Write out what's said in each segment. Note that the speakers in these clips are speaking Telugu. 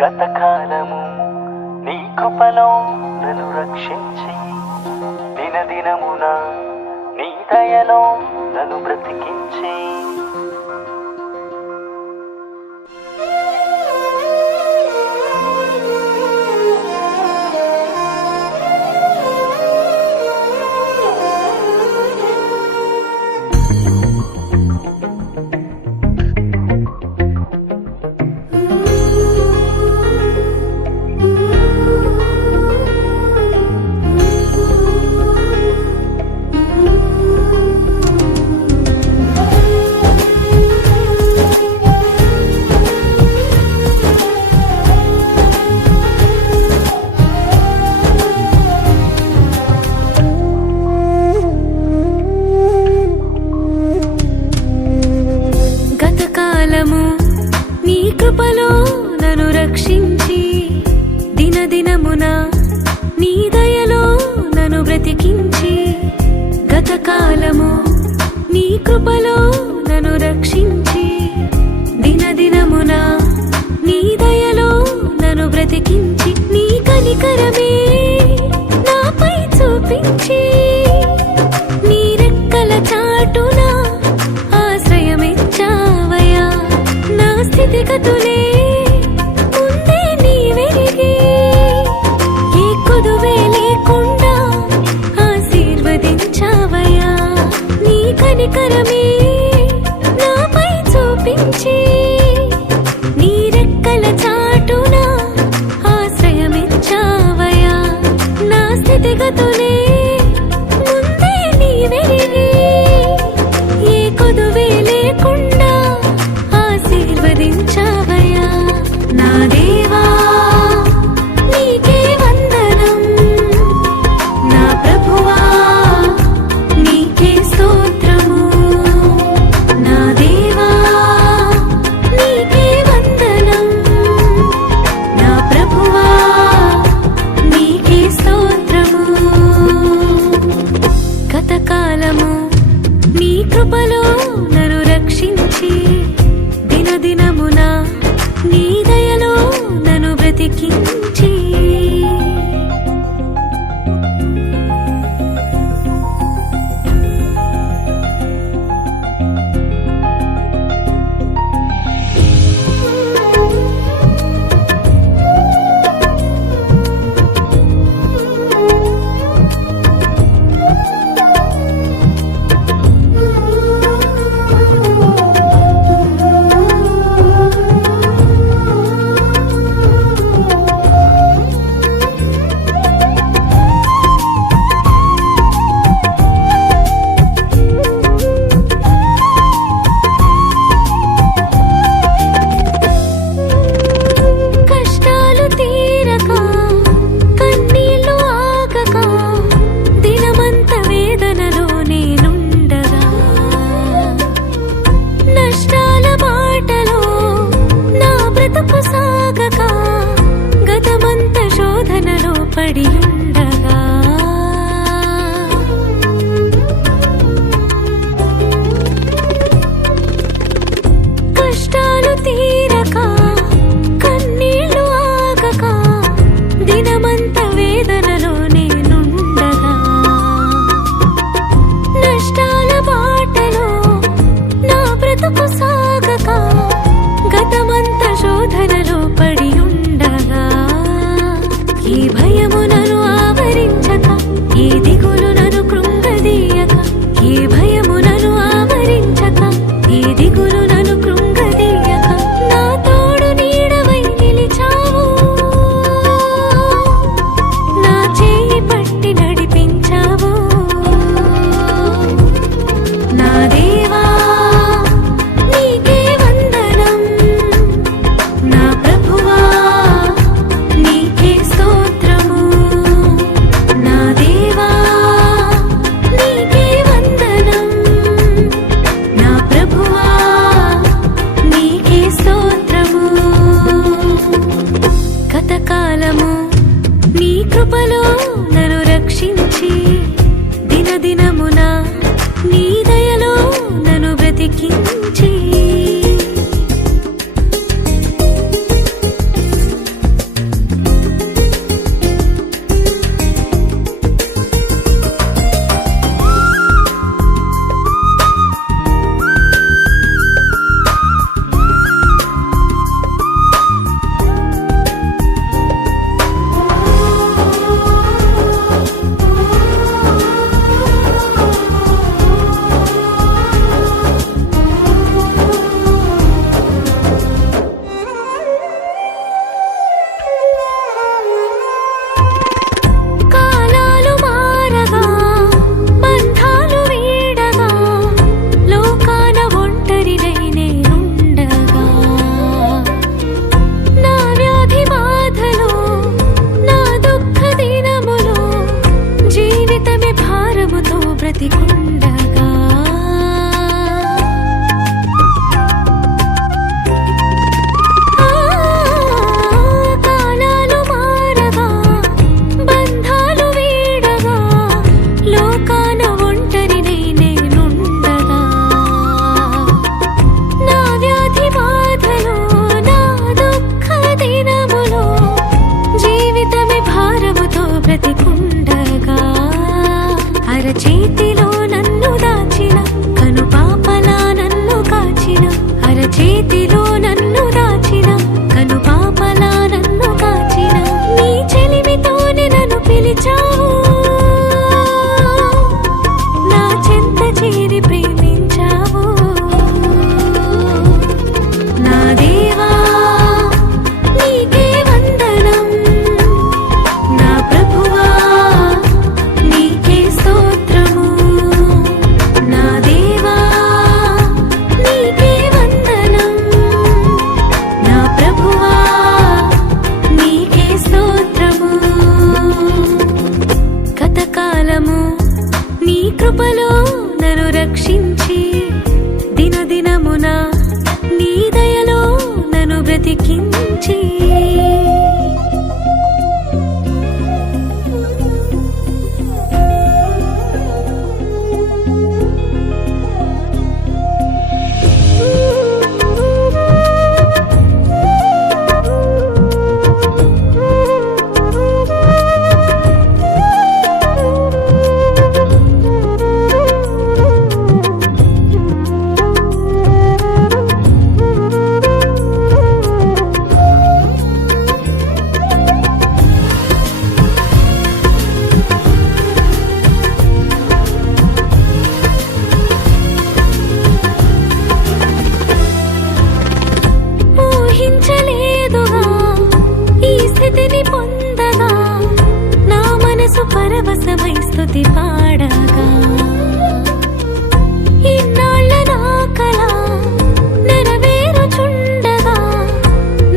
గతకాలము నీ కృపలో నన్ను రక్షించి దినదినమున నీ దయలో నన్ను బ్రతికించి నీ కృపలో నన్ను రక్షించి దినదినమున నీ దయలో నన్ను బ్రతికించి గతకాలము నీ కృపలో నన్ను రక్షించి దినదినమున నీ దయలో నన్ను బ్రతికించి నీ కనికరమే నాపై చూపించి నీ రెక్కల చాటున ఆశ్రయమిచ్చావయ్యా నా స్థితిగతులే ముందే నీవెరిగి ఏ కొదువే లేకుండా ఆశీర్వదించావయ్యా నీ కనికరమే నాపై చూపించి నీ రెక్కల చాటున ఆశ్రయమిచ్చావయ్యా నా స్థితిగతులే ముందే నీవెరిగి ఏ కొదువే లేకుండా ఆశీర్వదించావయ్యా నా దేవా నీకే వందనం నా ప్రభువా నీకే స్తోత్రము నా దేవా నీకే వందనం నా ప్రభువా నీకే స్తోత్రము గతకాలము నీ కృపలో నన్ను రక్షించి దినదినమున నీ దయలో నన్ను బ్రతికించి కష్టాలు తీరక కన్నీళ్లు ఆగక దినమంత వేదనలో నేనుండగా నష్టాల బాటలో నా బ్రతుకు సాగక గతమంత శోధనలో పడి ఉండగా కష్టాలు తీరక కన్నీళ్లు ఆగక దినమంత వేదనలో నేనుండగా నష్టాల బాటలో నా బ్రతుకు సాగక గతమంత శోధనలో పడి ఉండగా ఈ భయము నన్ను ఆవరించక ఈ దిగులు నన్ను కృంగదీయక ఈ భయము నన్ను ఆవరించక ఈ దిగులు నన్ను కృంగదీయక నా తోడు నీడవై నిలిచావు నా చేయి పట్టి నడిపించావు నా దేవా నీకే వందనం నా ప్రభువా నీకే స్తోత్రము నా దేవా నీకే వందనం నా ప్రభువా నీకే స్తోత్రము గతకాలము నీ కృపలో నన్ను రక్షించి దినదినమున నీ దయలో నన్ను బ్రతికించి స్తుతి పాడగా ఇన్నాళ్ళ నా కల నెరవేరుచుండగా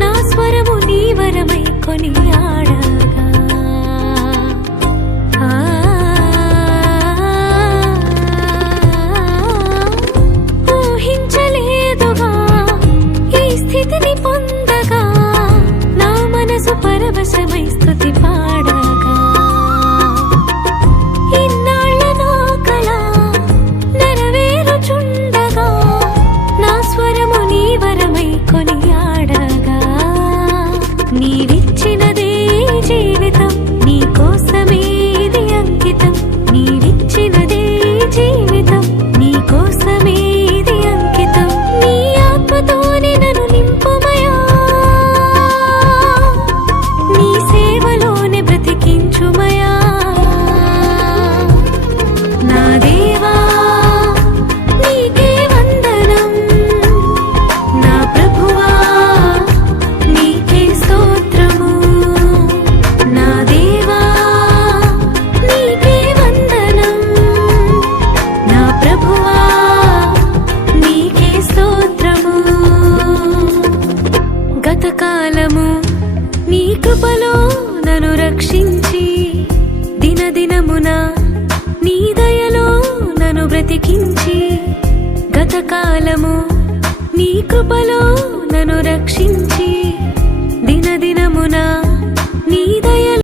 నా స్వరము నీ వరమై కొనియాడగా ఊహించలేదుగా ఈ స్థితిని పొందగా నా మనసు పరవశమై స్తుతి పాడగా ఇన్నాళ్ళ నా కల నెరవేరుచుండగా నా స్వరము నీ వరమై కొనియాడగా నీవిచ్చినదే జీవితం నీ కోసమే ఇది అంకితం నీవిచ్చినదే జీవితం నీ కోసమే ఇది అంకితం నీ ఆత్మతోనే నన్ను నింపుమయా నీ సేవలోనే బ్రతికించుమయా నా దేవా నీకే వందనం నా ప్రభువా నీకే స్తోత్రము నా దేవా నీకే వందనం నా ప్రభువా నీకే స్తోత్రము గతకాలము నీ కృపలో నన్ను రక్షించి దినదినమున నీ దయలో నన్ను బ్రతికించి గతకాలము నీ కృపలో నన్ను రక్షించి